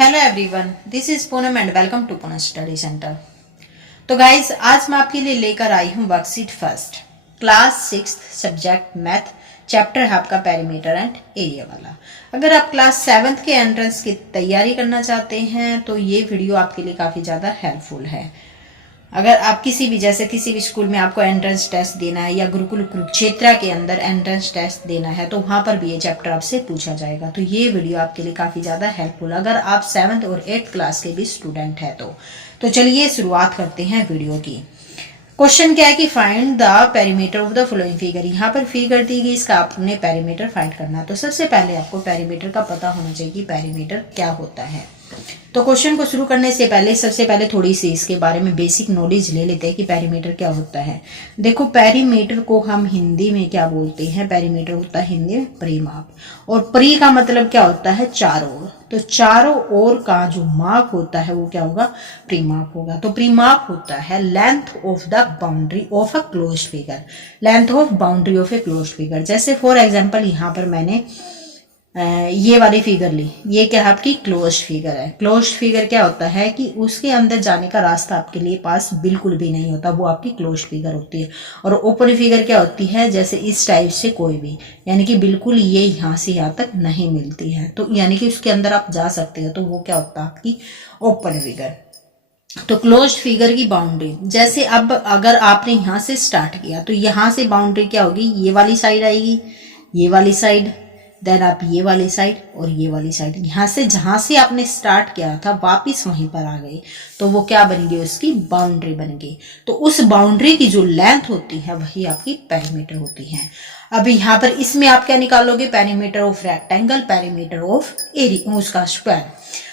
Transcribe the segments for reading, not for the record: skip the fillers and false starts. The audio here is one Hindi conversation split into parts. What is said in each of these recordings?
Hello everyone, this is Poonam and welcome to Poonam study centre. तो गाइज, आज मैं आपके लिए लेकर आई हूँ worksheet first, class 6 subject math, chapter है आपका पेरीमीटर एंड एरिया वाला। अगर आप क्लास 7 के एंट्रेंस की तैयारी करना चाहते हैं तो ये वीडियो आपके लिए काफ़ी ज़्यादा हेल्पफुल है। अगर आप किसी भी स्कूल में आपको एंट्रेंस टेस्ट देना है या गुरुकुल कुरुक्षेत्र के अंदर एंट्रेंस टेस्ट देना है तो वहाँ पर भी ये चैप्टर आपसे पूछा जाएगा। तो ये वीडियो आपके लिए काफ़ी ज़्यादा हेल्पफुल, अगर आप 7th और 8th क्लास के भी स्टूडेंट हैं तो चलिए शुरुआत करते हैं वीडियो की। क्वेश्चन क्या है कि find the perimeter of the following figure. यहाँ पर फिगर दी गई, इसका आपने पेरीमीटर फाइंड करना है। तो सबसे पहले आपको पेरीमीटर का पता होना चाहिए कि पेरीमीटर क्या होता है। तो क्वेश्चन को शुरू करने से पहले सबसे पहले थोड़ी सी इसके बारे में बेसिक नॉलेज ले लेते हैं कि पेरीमीटर क्या होता है। देखो, पेरीमीटर को हम हिंदी में क्या बोलते हैं? पेरीमीटर होता है हिंदी में परिमाप, और परी का मतलब क्या होता है? चारों ओर। तो चारों ओर का जो माप होता है वो क्या होगा? परिमाप होगा। तो परिमाप होता है length of the boundary of a closed figure, length of boundary of a closed figure. जैसे फॉर एग्जांपल यहाँ पर मैंने ये वाली फिगर ली, ये क्या है? आपकी क्लोज्ड फिगर है। क्लोज्ड फिगर क्या होता है कि उसके अंदर जाने का रास्ता आपके लिए पास बिल्कुल भी नहीं होता, वो आपकी क्लोज्ड फिगर होती है। और ओपन फिगर क्या होती है? जैसे इस टाइप से कोई भी, यानी कि बिल्कुल ये यहाँ से यहाँ तक नहीं मिलती है, तो यानी कि उसके अंदर आप जा सकते हो, तो वो क्या होता है? आपकी ओपन फिगर। तो क्लोज्ड फिगर की बाउंड्री, जैसे अब अगर आपने यहाँ से स्टार्ट किया तो यहाँ से बाउंड्री क्या होगी? ये वाली साइड आएगी, ये वाली साइड, देन आप ये वाली साइड और ये वाली साइड। यहाँ से जहाँ से आपने स्टार्ट किया था वापिस वहीं पर आ गए, तो वो क्या बन गई? उसकी बाउंड्री बन गई। तो उस बाउंड्री की जो लेंथ होती है वही आपकी पेरीमीटर होती है। अब यहाँ पर इसमें आप क्या निकालोगे? Perimeter of rectangle, perimeter of area, उसका स्क्वायर।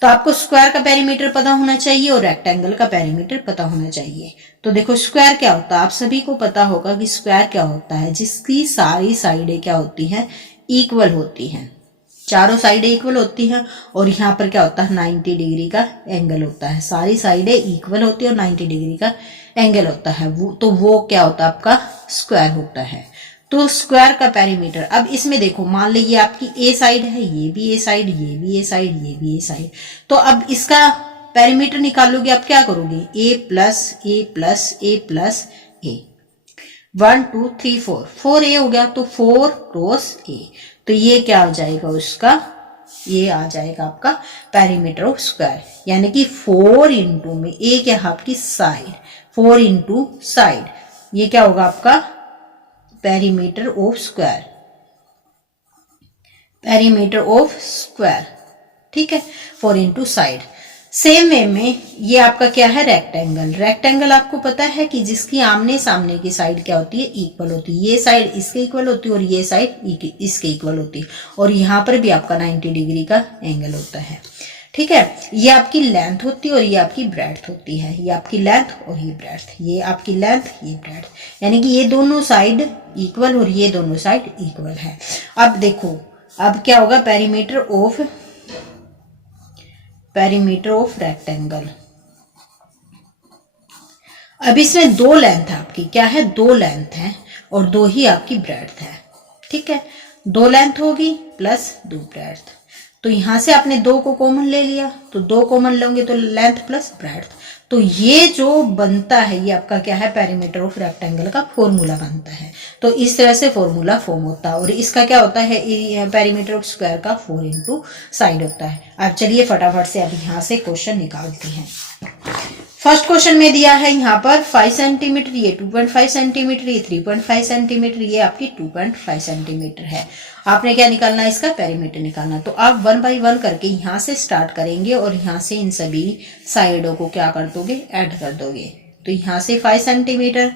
तो आपको स्क्वायर का पेरीमीटर पता होना चाहिए और रेक्टेंगल का पेरीमीटर पता होना चाहिए। तो देखो, स्क्वायर क्या होता है? आप सभी को पता होगा कि स्क्वायर क्या होता है? जिसकी सारी साइडें क्या होती हैं? इक्वल होती हैं, चारों साइडें इक्वल होती हैं। और यहाँ पर क्या होता है? 90 डिग्री का एंगल होता है। सारी साइडें इक्वल होती है और 90 डिग्री का एंगल होता है, वो क्या होता है? आपका स्क्वायर होता है। तो स्क्वायर का पेरीमीटर, अब इसमें देखो, मान लीजिए आपकी ए साइड है, ये भी ए साइड, ये भी ए साइड, ये भी ए साइड। तो अब इसका पेरीमीटर निकालोगे, आप क्या करोगे? ए प्लस ए प्लस ए प्लस ए, 1 2 3 4, 4a हो गया, तो 4 क्रॉस ए। तो ये क्या आ जाएगा? उसका ये आ जाएगा आपका पेरीमीटर ऑफ स्क्वायर, यानी कि 4 इंटू में ए क्या है? आपकी साइड, 4 इंटू साइड, ये क्या होगा? आपका perimeter of square, perimeter of square, ठीक है, 4 इंटू साइड। सेम वे में ये आपका क्या है? रेक्टेंगल। रेक्टेंगल आपको पता है कि जिसकी आमने सामने की साइड क्या होती है? इक्वल होती है। ये साइड इसके इक्वल होती है और ये साइड इसके इक्वल होती है, और यहाँ पर भी आपका 90 डिग्री का एंगल होता है, ठीक है। ये आपकी लेंथ होती है और ये आपकी ब्रेड्थ होती है। ये आपकी लेंथ और ये ब्रेड्थ, ये आपकी लेंथ, ये ब्रेड्थ, यानी कि ये दोनों साइड इक्वल और ये दोनों साइड इक्वल है। अब देखो, अब क्या होगा? Perimeter of rectangle. अब इसमें दो लेंथ है आपकी, क्या है? दो लेंथ है और दो ही आपकी ब्रेड्थ है, ठीक है। दो लेंथ होगी प्लस दो ब्रेड्थ। तो यहां से आपने दो को कॉमन ले लिया, तो दो कॉमन लेंगे तो लेंथ प्लस ब्रेड्थ। तो ये जो बनता है ये आपका क्या है? पेरीमीटर ऑफ रेक्टेंगल का फॉर्मूला बनता है। तो इस तरह से फॉर्मूला फॉर्म होता है। और इसका क्या होता है? पेरीमीटर ऑफ स्क्वायर का 4 इंटू साइड होता है। अब चलिए फटाफट से अब यहाँ से क्वेश्चन निकालते हैं। फर्स्ट क्वेश्चन में दिया है यहाँ पर 5 सेंटीमीटर, ये 2.5 सेंटीमीटर, ये 3.5 सेंटीमीटर, ये आपकी 2.5 सेंटीमीटर है। आपने क्या निकालना है? इसका पेरीमीटर निकालना। तो आप 1 बाई 1 करके यहाँ से स्टार्ट करेंगे और यहाँ से इन सभी साइडों को क्या कर दोगे? ऐड कर दोगे। तो यहाँ से 5 सेंटीमीटर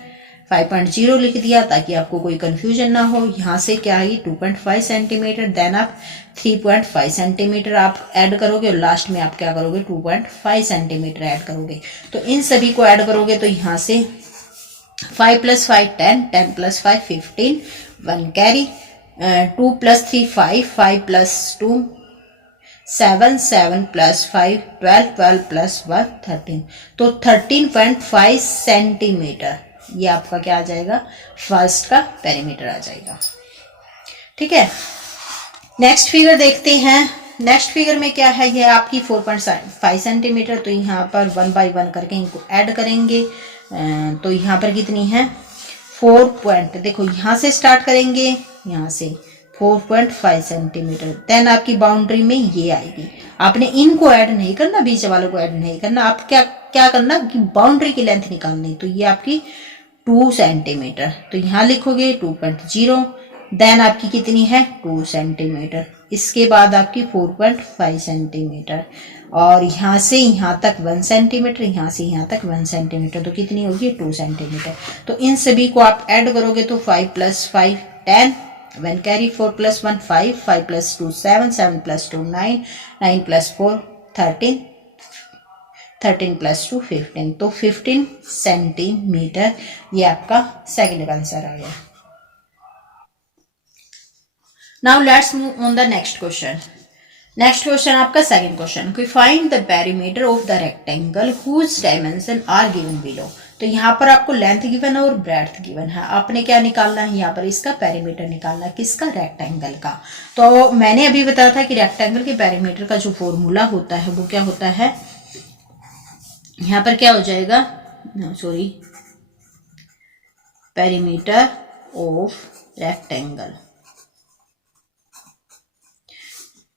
5.0 लिख दिया ताकि आपको कोई कंफ्यूजन ना हो। यहाँ से क्या है? 2.5 सेंटीमीटर, देन आप 3.5 सेंटीमीटर आप ऐड करोगे और लास्ट में आप क्या करोगे? 2.5 सेंटीमीटर ऐड करोगे। तो इन सभी को ऐड करोगे तो यहाँ से 5 + 5 10, 10 + 5 15, 1 कैरी, 2 + 3 5, 5 + 2 7, 7 + 5 12, 12 + 1 13। तो 13.5 सेंटीमीटर ये आपका क्या आ जाएगा? फर्स्ट का पेरीमीटर आ जाएगा, ठीक है। नेक्स्ट फिगर देखते हैं। नेक्स्ट फिगर में क्या है, ये आपकी 4.5 सेंटीमीटर। तो यहाँ पर 1 बाई 1 करके इनको ऐड करेंगे। तो यहाँ पर कितनी है 4 पॉइंट, देखो यहाँ से स्टार्ट करेंगे, यहाँ से 4.5 सेंटीमीटर। देन आपकी बाउंड्री में ये आएगी। आपने इनको ऐड नहीं करना, बीच वालों को ऐड नहीं करना, आप क्या क्या करना कि बाउंड्री की लेंथ निकालनी। तो ये आपकी 2 सेंटीमीटर, तो यहाँ लिखोगे 2.0। देन आपकी कितनी है 2 सेंटीमीटर। इसके बाद आपकी 4.5 सेंटीमीटर, और यहाँ से यहाँ तक 1 सेंटीमीटर, यहाँ से यहाँ तक 1 सेंटीमीटर, तो कितनी होगी 2 सेंटीमीटर। तो इन सभी को आप ऐड करोगे तो 5 + 5 10, 1 कैरी, 4 + 1 5, 5 + 2 7, 7 + 2 9, 9 + 4 13, 13 + 2 15। तो 15 सेंटीमीटर ये आपका सेकंड आंसर आ गया। Now let's move on the next question. Next question आपका सेकंड क्वेश्चन, कि find the perimeter of the rectangle whose dimension are given below. तो यहाँ पर आपको लेंथ गिवन है और ब्रेड्थ गिवन है। आपने क्या निकालना है, यहाँ पर इसका पेरीमीटर निकालना है, किसका, रेक्टेंगल का। तो मैंने अभी बताया था कि रेक्टेंगल के पेरीमीटर का जो फॉर्मूला होता है वो क्या होता है, यहाँ पर क्या हो जाएगा, sorry, perimeter of rectangle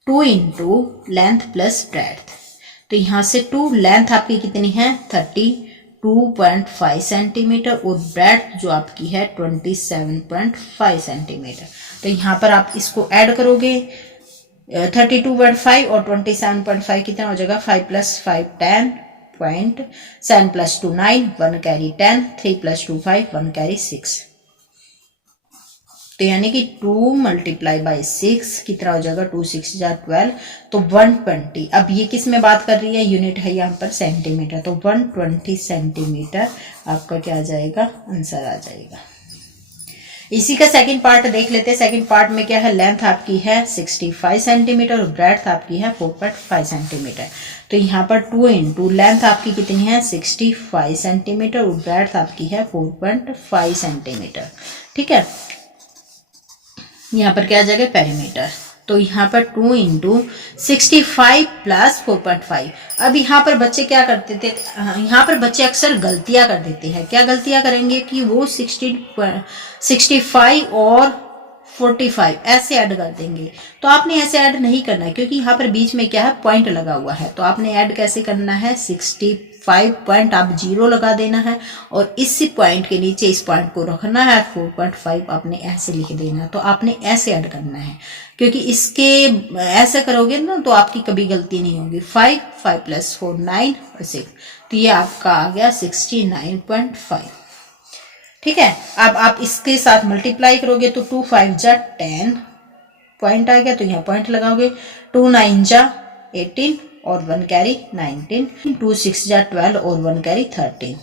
2 × length plus breadth. तो यहाँ से 2, लेंथ आपकी कितनी है 32.5 सेंटीमीटर, और ब्रेड्थ जो आपकी है 27.5 सेंटीमीटर। तो यहाँ पर आप इसको ऐड करोगे, 32.5 और 27.5 कितना हो जाएगा, 5 + 5 10 पॉइंट, 7 + 2 9, 1 कैरी 10, 3 + 2 5, 1 कैरी 6। तो यानी कि 2 × 6 कितना हो जाएगा, 2 × 6 = 12, तो 120। अब ये किस में बात कर रही है, यूनिट है यहाँ पर सेंटीमीटर, तो 120 सेंटीमीटर आपका क्या आ जाएगा, आंसर आ जाएगा। इसी का सेकंड पार्ट देख लेते हैं। सेकंड पार्ट में क्या है, लेंथ आपकी है 65 सेंटीमीटर और ब्रेड्थ आपकी है 4.5 सेंटीमीटर। तो यहाँ पर 2 × लेंथ आपकी कितनी है 65 सेंटीमीटर और ब्रेड्थ आपकी है 4.5 सेंटीमीटर। ठीक है, यहाँ पर क्या आ जाएगा, पेरीमीटर। तो यहाँ पर 2 × 65 + 4.5। अब यहाँ पर बच्चे क्या करते थे, यहाँ पर बच्चे अक्सर गलतियां कर देते हैं। क्या गलतियां करेंगे कि वो 65 और 45 ऐसे ऐड कर देंगे। तो आपने ऐसे ऐड नहीं करना है, क्योंकि यहाँ पर बीच में क्या है, पॉइंट लगा हुआ है। तो आपने ऐड कैसे करना है, 65 पॉइंट आप 0 लगा देना है, और इस पॉइंट के नीचे इस पॉइंट को रखना है, 4.5 आपने ऐसे लिख देना है। तो आपने ऐसे ऐड करना है, क्योंकि इसके ऐसे करोगे ना तो आपकी कभी गलती नहीं होगी। 5 + 4 9 और 6, तो ये आपका आ गया 69.5। ठीक है, अब आप इसके साथ मल्टीप्लाई करोगे तो 2 × 5 = 10 पॉइंट आ गया, तो यहाँ पॉइंट लगाओगे। 2 × 9 = 18 और 1 कैरी 19, 2 × 6 = 12 और 1 कैरी 13।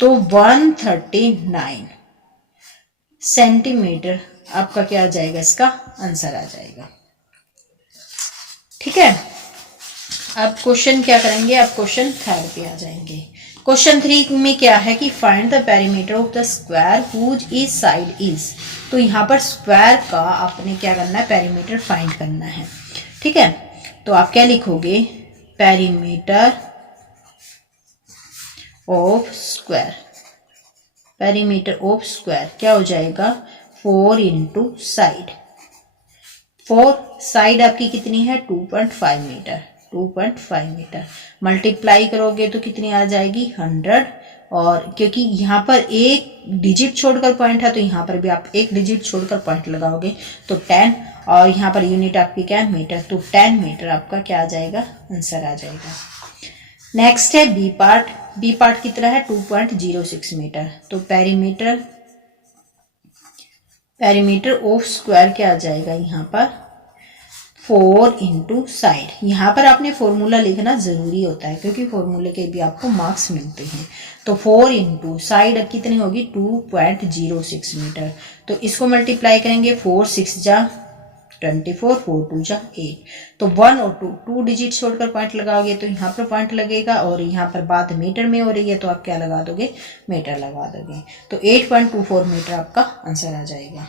तो 139 सेंटीमीटर आपका क्या आ जाएगा, इसका आंसर आ जाएगा। ठीक है, अब क्वेश्चन क्या करेंगे, अब क्वेश्चन 3 पे आ जाएंगे। क्वेश्चन 3 में क्या है कि find the perimeter of the square whose each side is. तो यहाँ पर स्क्वायर का आपने क्या करना है, पेरीमीटर फाइंड करना है। ठीक है, तो आप क्या लिखोगे, perimeter of square, perimeter of square क्या हो जाएगा, 4 × साइड। 4 साइड आपकी कितनी है 2.5 मीटर, 2.5 मीटर मल्टीप्लाई करोगे तो कितनी आ जाएगी 100। और क्योंकि यहाँ पर एक डिजिट छोड़कर पॉइंट है, तो यहाँ पर भी आप एक डिजिट छोड़कर पॉइंट लगाओगे तो 10, और यहाँ पर यूनिट आपकी क्या है, मीटर, तो 10 मीटर आपका क्या आ जाएगा, आंसर आ जाएगा। नेक्स्ट है बी पार्ट। बी पार्ट कितना है 2.06 मीटर। तो पेरीमीटर ऑफ स्क्वायर क्या आ जाएगा, यहाँ पर 4 × साइड। यहाँ पर आपने फॉर्मूला लिखना जरूरी होता है, क्योंकि फॉर्मूले के भी आपको मार्क्स मिलते हैं। तो 4 × साइड अब कितनी होगी 2.06 मीटर। तो इसको मल्टीप्लाई करेंगे, 4 × 6 = 24, 4 × 2 = 8। तो 1 और 2 डिजिट छोड़कर पॉइंट लगाओगे तो यहाँ पर पॉइंट लगेगा, और यहाँ पर बात मीटर में हो रही है तो आप क्या लगा दोगे, मीटर लगा दोगे। तो 8.24 मीटर आपका आंसर आ जाएगा।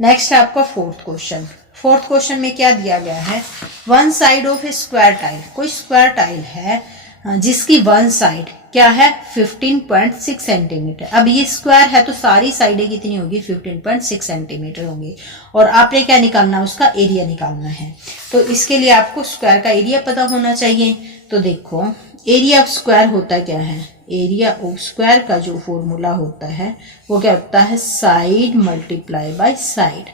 नेक्स्ट है आपका फोर्थ क्वेश्चन। फोर्थ क्वेश्चन में क्या दिया गया है, one side of A square tile, कोई स्क्वायर टाइल है जिसकी वन साइड क्या है 15.6 सेंटीमीटर। अब ये स्क्वायर है तो सारी साइडें कितनी होगी 15.6 सेंटीमीटर होंगी, और आपने क्या निकालना है, उसका एरिया निकालना है। तो इसके लिए आपको स्क्वायर का एरिया पता होना चाहिए। तो देखो एरिया ऑफ स्क्वायर होता क्या है, एरिया ऑफ स्क्वायर का जो फॉर्मूला होता है वो क्या होता है, साइड मल्टीप्लाई बाय साइड।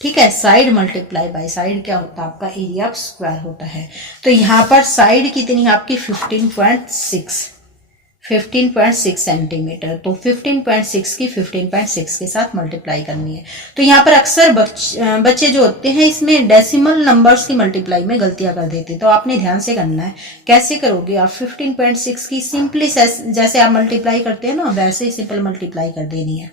ठीक है, साइड मल्टीप्लाई बाय साइड क्या होता है, आपका एरिया ऑफ स्क्वायर होता है। तो यहाँ पर साइड कितनी है आपकी 15.6 सेंटीमीटर। तो 15.6 की 15.6 के साथ मल्टीप्लाई करनी है। तो यहाँ पर अक्सर बच्चे जो होते हैं इसमें डेसिमल नंबर्स की मल्टीप्लाई में गलतियां कर देते हैं, तो आपने ध्यान से करना है। कैसे करोगे आप, 15.6 की सिंपली जैसे आप मल्टीप्लाई करते हैं ना वैसे ही सिंपल मल्टीप्लाई कर देनी है।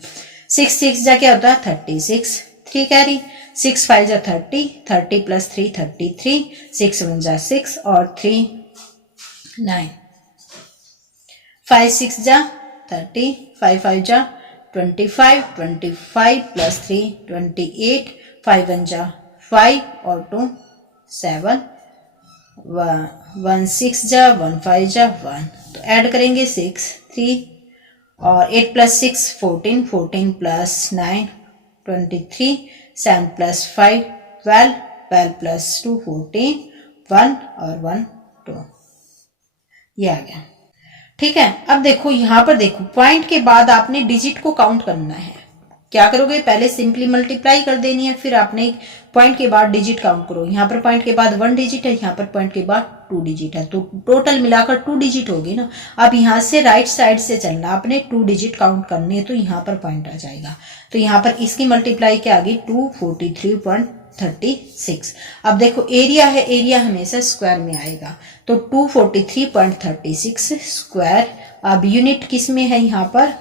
6 जा क्या होता है 36, 3 कैरी, 6 5 जा 30, 30 प्लस 3 33, 6 1 जा 6 और 3 9, 5 6 जा 30, 5 5 जा 25, 25 प्लस 3 28, 5 1 जा 5 और 2 7, 1 6 जा 1 5 जा 1। तो ऐड करेंगे 6 3 और 8 प्लस 6 14, 14 प्लस 9 23, 7 प्लस 5 12, 12 प्लस 2 14, 1 और 1 2, ये आ गया। ठीक है, अब देखो यहाँ पर देखो पॉइंट के बाद आपने डिजिट को काउंट करना है। क्या करोगे, पहले सिंपली मल्टीप्लाई कर देनी है, फिर आपने पॉइंट के बाद डिजिट काउंट करो। यहाँ पर पॉइंट के बाद 1 डिजिट है, यहाँ पर पॉइंट के बाद 2 डिजिट है, तो टोटल मिलाकर 2 डिजिट होगी ना। अब यहाँ से राइट साइड से चलना, आपने 2 डिजिट काउंट करनी है, तो यहाँ पर पॉइंट आ जाएगा। तो यहाँ पर इसकी मल्टीप्लाई क्या आ गई 243.36। अब देखो एरिया है, एरिया हमेशा स्क्वायर में आएगा, तो 243.36 स्क्वायर। अब यूनिट किस में है, यहाँ पर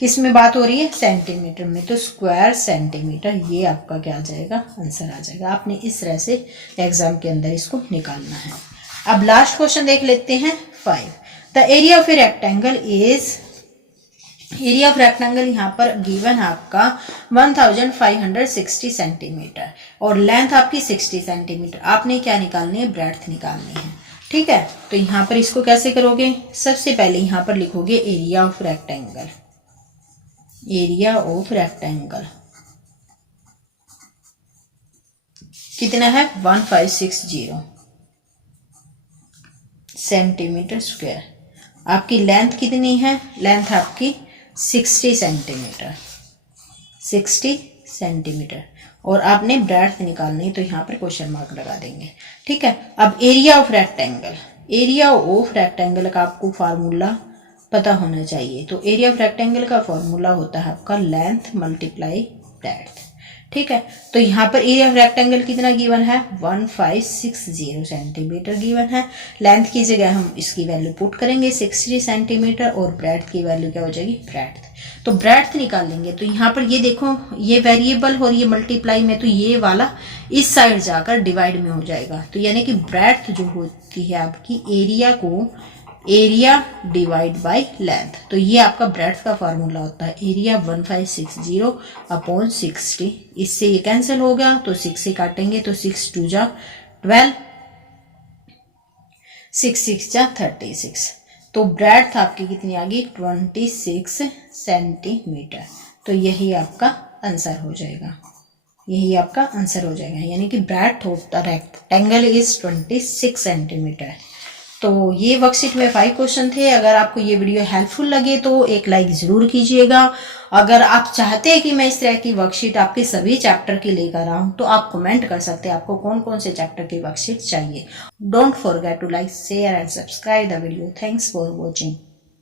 किस में बात हो रही है, सेंटीमीटर में, तो स्क्वायर सेंटीमीटर, ये आपका क्या आ जाएगा, आंसर आ जाएगा। आपने इस तरह से एग्जाम के अंदर इसको निकालना है। अब लास्ट क्वेश्चन देख लेते हैं 5। The area of a rectangle is, area of rectangle यहाँ पर गिवन है आपका 1560 सेंटीमीटर और लेंथ आपकी 60 सेंटीमीटर। आपने क्या निकालनी है, ब्रेड्थ निकालनी है। ठीक है, तो यहाँ पर इसको कैसे करोगे, सबसे पहले यहाँ पर लिखोगे area of rectangle, area of rectangle कितना है 1560 सेंटीमीटर स्क्वायर। आपकी लेंथ कितनी है, लेंथ आपकी 60 सेंटीमीटर, 60 सेंटीमीटर, और आपने ब्रेड्थ निकालनी है, तो यहाँ पर क्वेश्चन मार्क लगा देंगे। ठीक है, अब area of rectangle, area of rectangle का आपको फार्मूला पता होना चाहिए। तो एरिया ऑफ रेक्टेंगल का फॉर्मूला होता है आपका लेंथ मल्टीप्लाई ब्रेड्थ। ठीक है, तो यहाँ पर एरिया ऑफ रेक्टेंगल कितना गिवन है 1560 सेंटीमीटर गिवन है। लेंथ की जगह हम इसकी वैल्यू पुट करेंगे 60 सेंटीमीटर और ब्रेड्थ की वैल्यू क्या हो जाएगी ब्रेड्थ। तो ब्रेड्थ निकालेंगे, तो यहाँ पर ये देखो ये वेरिएबल और ये मल्टीप्लाई में, तो ये वाला इस साइड जाकर डिवाइड में हो जाएगा। तो यानी कि ब्रेड्थ जो होती है आपकी एरिया को, एरिया डिवाइड बाय लेंथ, तो ये आपका ब्रेड्थ का फार्मूला होता है एरिया 1560 अपॉन 60। इससे ये कैंसिल हो गया, तो 6 से काटेंगे तो 6 2 जा 12, 6 6 जा 36। तो ब्रेड्थ आपकी कितनी आ गई 26 सेंटीमीटर। तो यही आपका आंसर हो जाएगा, यही आपका आंसर हो जाएगा। यानी कि breadth of the rectangle is 26 centimetre. तो ये वर्कशीट में 5 क्वेश्चन थे। अगर आपको ये वीडियो हेल्पफुल लगे तो एक लाइक जरूर कीजिएगा। अगर आप चाहते हैं कि मैं इस तरह की वर्कशीट आपके सभी चैप्टर की लेकर आऊं तो आप कमेंट कर सकते हैं आपको कौन कौन से चैप्टर की वर्कशीट चाहिए। Don't forget to like, share and subscribe the video. Thanks for watching.